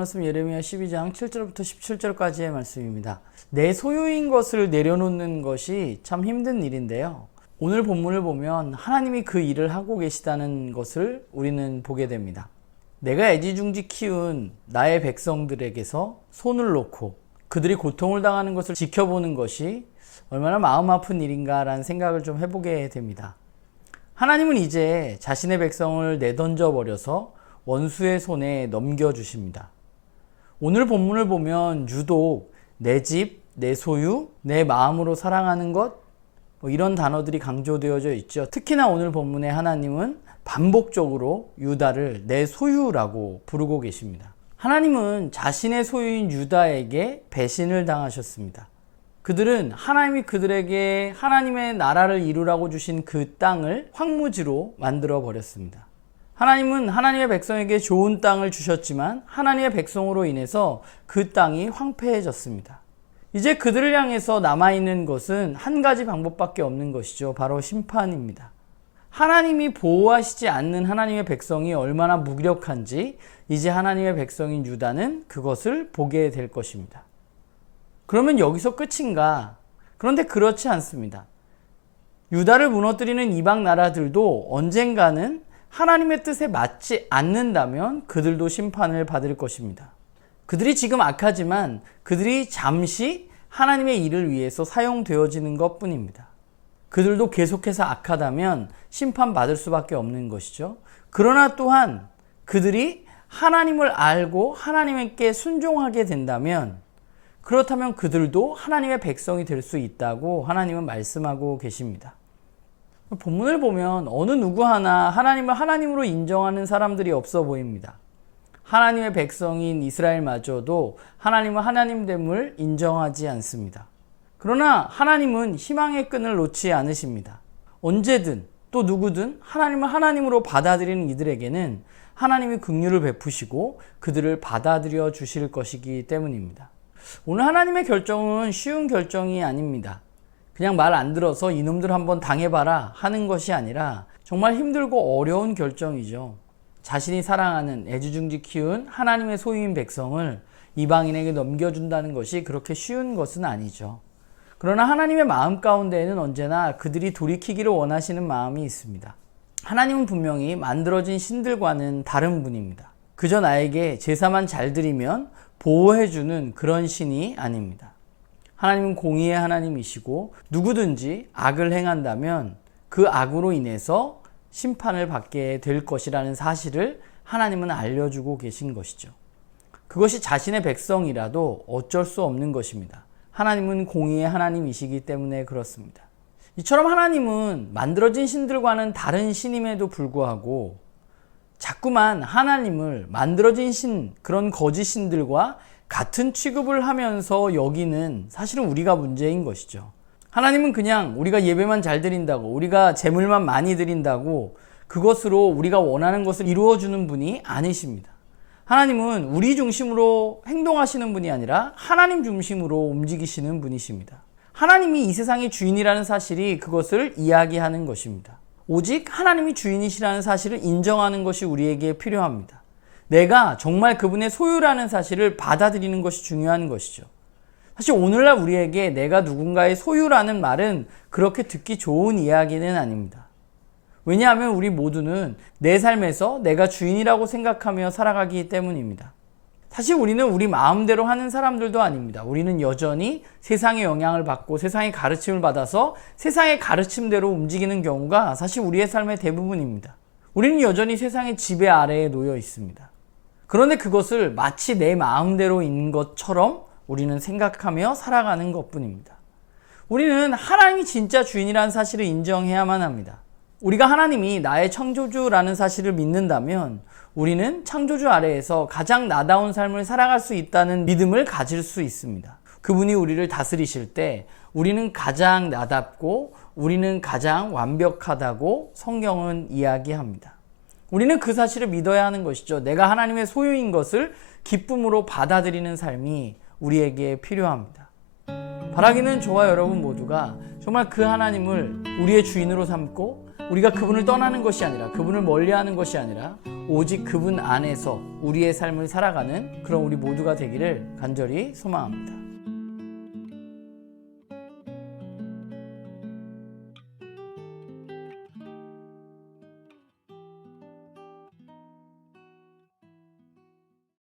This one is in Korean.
말씀 예레미야 12장 7절부터 17절까지의 말씀입니다. 내 소유인 것을 내려놓는 것이 참 힘든 일인데요. 오늘 본문을 보면 하나님이 그 일을 하고 계시다는 것을 우리는 보게 됩니다. 내가 애지중지 키운 나의 백성들에게서 손을 놓고 그들이 고통을 당하는 것을 지켜보는 것이 얼마나 마음 아픈 일인가라는 생각을 좀 해보게 됩니다. 하나님은 이제 자신의 백성을 내던져 버려서 원수의 손에 넘겨주십니다. 오늘 본문을 보면 유독 내 집, 내 소유, 내 마음으로 사랑하는 것 이런 단어들이 강조되어져 있죠. 특히나 오늘 본문에 하나님은 반복적으로 유다를 내 소유라고 부르고 계십니다. 하나님은 자신의 소유인 유다에게 배신을 당하셨습니다. 그들은 하나님이 그들에게 하나님의 나라를 이루라고 주신 그 땅을 황무지로 만들어 버렸습니다. 하나님은 하나님의 백성에게 좋은 땅을 주셨지만 하나님의 백성으로 인해서 그 땅이 황폐해졌습니다. 이제 그들을 향해서 남아있는 것은 한 가지 방법밖에 없는 것이죠. 바로 심판입니다. 하나님이 보호하시지 않는 하나님의 백성이 얼마나 무기력한지 이제 하나님의 백성인 유다는 그것을 보게 될 것입니다. 그러면 여기서 끝인가? 그런데 그렇지 않습니다. 유다를 무너뜨리는 이방 나라들도 언젠가는 하나님의 뜻에 맞지 않는다면 그들도 심판을 받을 것입니다. 그들이 지금 악하지만 그들이 잠시 하나님의 일을 위해서 사용되어지는 것뿐입니다. 그들도 계속해서 악하다면 심판받을 수밖에 없는 것이죠. 그러나 또한 그들이 하나님을 알고 하나님께 순종하게 된다면 그렇다면 그들도 하나님의 백성이 될 수 있다고 하나님은 말씀하고 계십니다. 본문을 보면 어느 누구 하나 하나님을 하나님으로 인정하는 사람들이 없어 보입니다. 하나님의 백성인 이스라엘마저도 하나님은 하나님됨을 인정하지 않습니다. 그러나 하나님은 희망의 끈을 놓지 않으십니다. 언제든 또 누구든 하나님을 하나님으로 받아들이는 이들에게는 하나님이 긍휼을 베푸시고 그들을 받아들여 주실 것이기 때문입니다. 오늘 하나님의 결정은 쉬운 결정이 아닙니다. 그냥 말 안 들어서 이놈들 한번 당해봐라 하는 것이 아니라 정말 힘들고 어려운 결정이죠. 자신이 사랑하는 애지중지 키운 하나님의 소유인 백성을 이방인에게 넘겨준다는 것이 그렇게 쉬운 것은 아니죠. 그러나 하나님의 마음 가운데에는 언제나 그들이 돌이키기를 원하시는 마음이 있습니다. 하나님은 분명히 만들어진 신들과는 다른 분입니다. 그저 나에게 제사만 잘 드리면 보호해주는 그런 신이 아닙니다. 하나님은 공의의 하나님이시고 누구든지 악을 행한다면 그 악으로 인해서 심판을 받게 될 것이라는 사실을 하나님은 알려주고 계신 것이죠. 그것이 자신의 백성이라도 어쩔 수 없는 것입니다. 하나님은 공의의 하나님이시기 때문에 그렇습니다. 이처럼 하나님은 만들어진 신들과는 다른 신임에도 불구하고 자꾸만 하나님을 만들어진 신, 그런 거짓 신들과 같은 취급을 하면서 여기는 사실은 우리가 문제인 것이죠. 하나님은 그냥 우리가 예배만 잘 드린다고, 우리가 제물만 많이 드린다고 그것으로 우리가 원하는 것을 이루어주는 분이 아니십니다. 하나님은 우리 중심으로 행동하시는 분이 아니라 하나님 중심으로 움직이시는 분이십니다. 하나님이 이 세상의 주인이라는 사실이 그것을 이야기하는 것입니다. 오직 하나님이 주인이시라는 사실을 인정하는 것이 우리에게 필요합니다. 내가 정말 그분의 소유라는 사실을 받아들이는 것이 중요한 것이죠. 사실 오늘날 우리에게 내가 누군가의 소유라는 말은 그렇게 듣기 좋은 이야기는 아닙니다. 왜냐하면 우리 모두는 내 삶에서 내가 주인이라고 생각하며 살아가기 때문입니다. 사실 우리는 우리 마음대로 하는 사람들도 아닙니다. 우리는 여전히 세상의 영향을 받고 세상의 가르침을 받아서 세상의 가르침대로 움직이는 경우가 사실 우리의 삶의 대부분입니다. 우리는 여전히 세상의 지배 아래에 놓여 있습니다. 그런데 그것을 마치 내 마음대로인 것처럼 우리는 생각하며 살아가는 것뿐입니다. 우리는 하나님이 진짜 주인이라는 사실을 인정해야만 합니다. 우리가 하나님이 나의 창조주라는 사실을 믿는다면 우리는 창조주 아래에서 가장 나다운 삶을 살아갈 수 있다는 믿음을 가질 수 있습니다. 그분이 우리를 다스리실 때 우리는 가장 나답고 우리는 가장 완벽하다고 성경은 이야기합니다. 우리는 그 사실을 믿어야 하는 것이죠. 내가 하나님의 소유인 것을 기쁨으로 받아들이는 삶이 우리에게 필요합니다. 바라기는 저와 여러분 모두가 정말 그 하나님을 우리의 주인으로 삼고 우리가 그분을 떠나는 것이 아니라, 그분을 멀리하는 것이 아니라 오직 그분 안에서 우리의 삶을 살아가는 그런 우리 모두가 되기를 간절히 소망합니다.